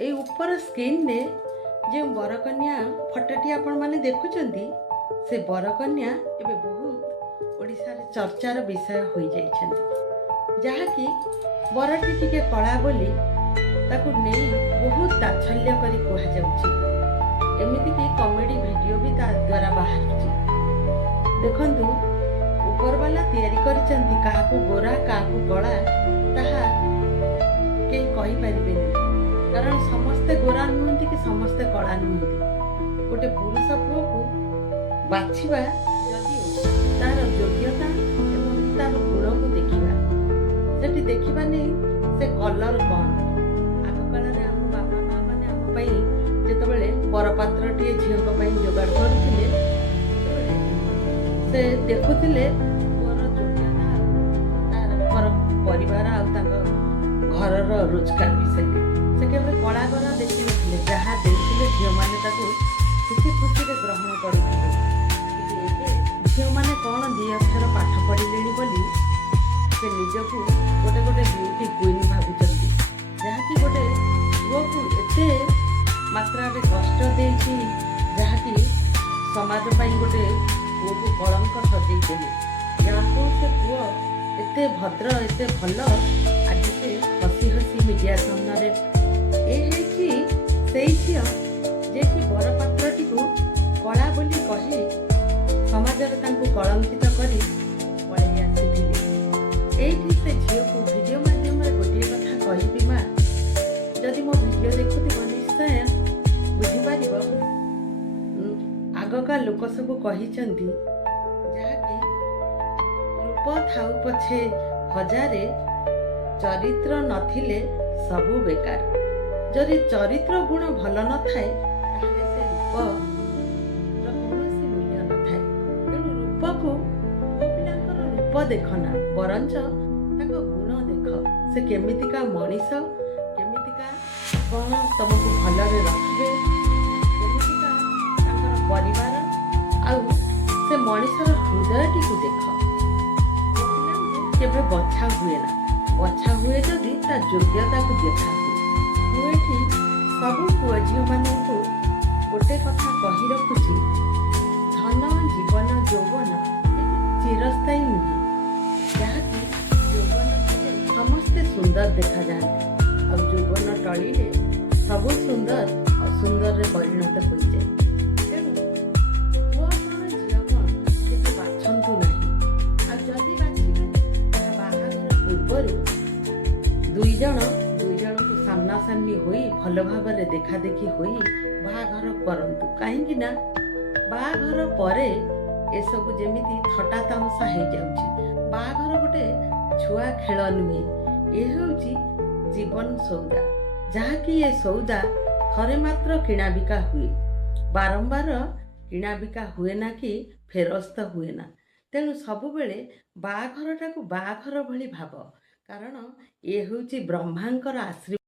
ए ऊपर स्क्रीन ने जो बरकन्या फटोटी आपण माने देखुचंती से बरकन्या एबे बहुत ओडिसा रे चर्चार विषय होई जाइछंती जहाँकि बरटी टिके कला बोली ताकू नहीं बहुत ताच्छल्य करी कुहा जाउछि। एमिति कि कॉमेडी वीडियो भी ता द्वारा बाहर देखंतु ऊपर वाला तैयारी करिसंती काहाकू गोरा काहाकू कला ताहा के कहि परिबेनी कारण समस्ते गोरा नुहंती कि समस्ते कला नुहंती। गोटे पुरुष पुओ को बाछिबा जदि तार योग्यता एवं तार गुण को देखिबा सेठी देखिबा नहीं से कलर कौन आग काल आम बापा माँ मैंने आम जेतबेले बरपात्रटीए झील जोगाड़ करुले से देखुले पुअर योग्यता तार परिवार घर रोजगार विषय से केवल कला कला देखी नथिले जहाँ देखिले झील मैंने खुशी खुशी ग्रहण करुले झील मैंने कौन दी अक्षर पाठ पढ़िले बोली से निजक गोटे गोटे ब्यूटी क्वीन भावुंट जहाँकि गोटे पुओ को एते मात्रा कष्ट देती जहाँकि समाज गोटे पुओ को कलंक सजे जहाँ से पुओ एते भद्र एते भल आज से हसी हसी मीडिया सामने से झील जे कि बरपात्रटी को कला बोली कही समाज कलंकित कर पलि आसी से झील को वीडियो माध्यम गोटे कथा कहबी माँ जदि मो वीडियो देखुव निश्चय बुझीपार आगका लोक सब कही जहाँकि रूप थाउ पछे हजारे चरित्र नथिले सबु बेकार जदि चरित्र गुण भल न थाए ताहले से रूप कौनसी मूल्य न थाए तेणु रूप को पुओ पिलांकर रूप देखना बरंच ताको गुण देख से केमितिका मनीष केमितिका कौन तुमको भलरे रखिबे केमितिका तांकर परिवार आउ से मनीषर हृदयटी को देख केबे बछा हुए ना बछा हुए जदि ता योग्यता को देखा हुए मुझे सबू पुओ झील मानक गोटे कथा कही रखुची धन जीवन यौवन चिरस्थायी नुहे जहाँकि यौवन समस्ते सुंदर देखा जाते और यौवन टलिले सब सुंदर असुंदर रे परिणत हो जाए तेणु पुओ कौन झील कौन केते बाछंतु नहीं आ जदि बाछिबे बाहागर पूर्वर दुई जन को सामना सामनी होई भल भाव देखा देखी होई बाहाघर करंतु कहीं ना बाहाघर परे ए सब जेमिति थटा तामसा हो जाउछि बाहाघर गोटे छुआ खेल नुहे ए होउछि जीवन सौदा जहाँ कि ये सौदा थरे मात्र किणा बिका हुए बारंबार किणा बिका हुए ना कि फेरस्त हुए ना तेणु सबुबेले बाहाघरटा को बाहाघर भली भाव कारण ये होउछि ब्रह्मांकर आशीर्वाद।